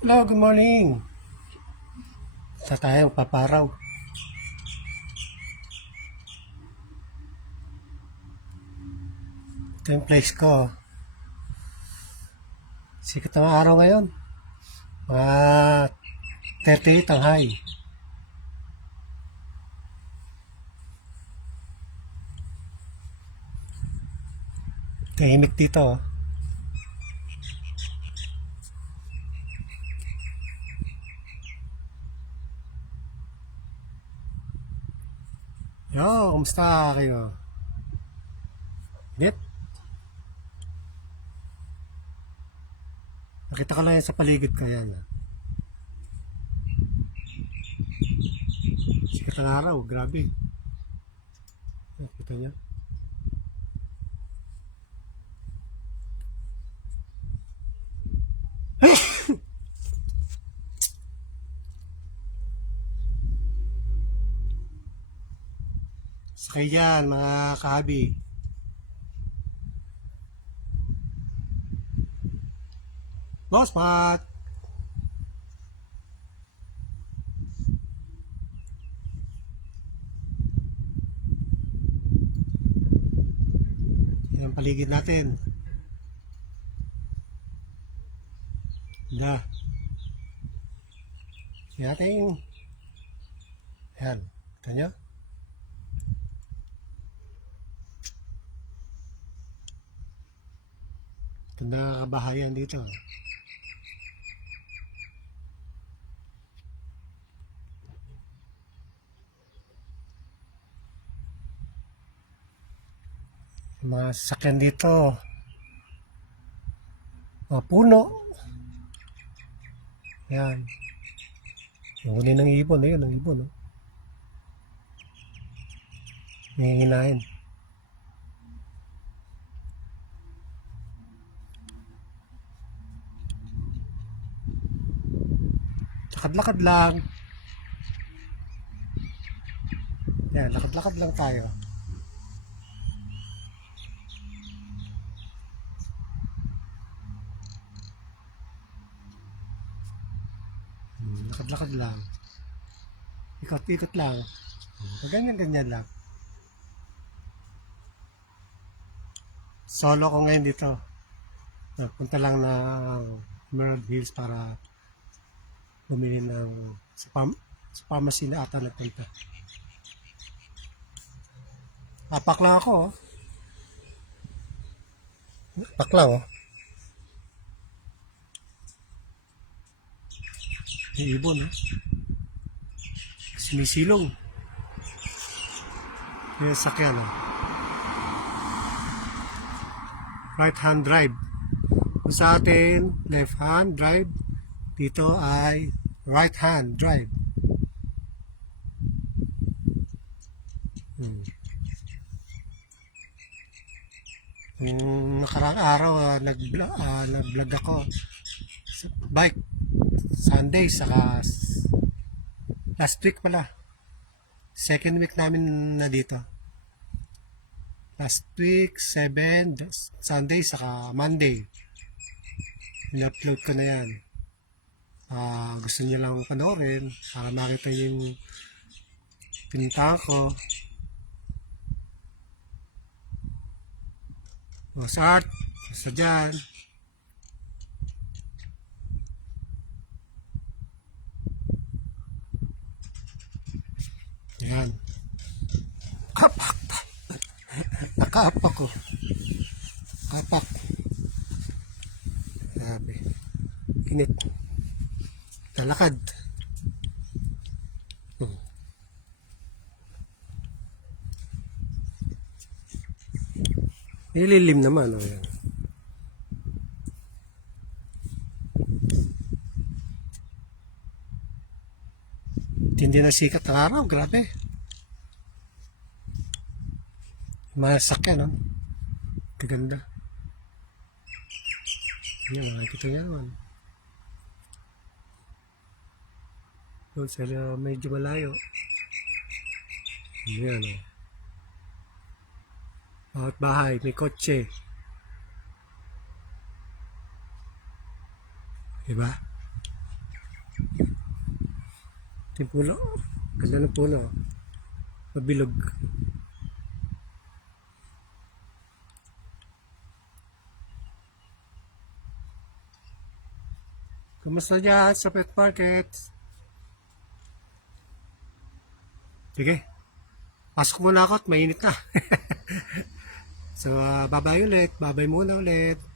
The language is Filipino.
Hello, good morning. Sa tayo, paparaw. Ito yung place ko. Sikat ng araw ngayon. Mga 38 ang high. Tahimik dito. Yo, kumusta kayo? Net? Nakita ko lang yan sa paligid ko yan. Sikat ng araw, grabe. Nakita niyo? Sakay dyan, mga kahabi. Boss, Pat! Yan ang paligid natin. Da. Yan natin. Yan. Kita nyo? Ito na kabahayan dito. Yung mga sasakyan dito. Mga puno. Yan. Yung huli ng ibon. Ayun, ang ibon. Oh. Hihinahin. Lakad-lakad lang. Yan, lakad-lakad lang tayo. Lakad-lakad lang. Ikot-ikot lang. Ganyan-ganyan lang. Solo ko ngayon dito. Punta lang ng Emerald Hills para bumili ng sa pharmacy na ata nagpunta. Apak lang ako. Oh. Apak lang. Oh. Yung ibon. Oh. Sinisilong. Yung sakyan. Oh. Right hand drive. Kung sa atin, left hand drive. Dito ay right hand drive. Yung nakaraang araw, nag-vlog ako sa bike. Sunday, saka last week pala. Second week namin na dito. Last week, 7, Sunday, saka Monday. In-upload ko na yan. Gusto niyo lang panoorin para makita yung pinuntahan ko. Sa art, sa dyan. Yan. Kapak! Nakaapak ko. Kapak. Sabi. Init. Talakad. Nililim naman. Oh, yan. Tindi na sikat ng araw. Grabe. Masakyan, no? Kaganda. Yan, nakikita niya naman. So, sila medyo malayo. Yan, oh. Bawat bahay, may kotse. Diba? Yung puno. Ganda ng puno. Mabilog. Kamusta dyan sa pet market? Sige. Pasok muna ako at mainit na. So, bye-bye ulit. Bye-bye muna ulit.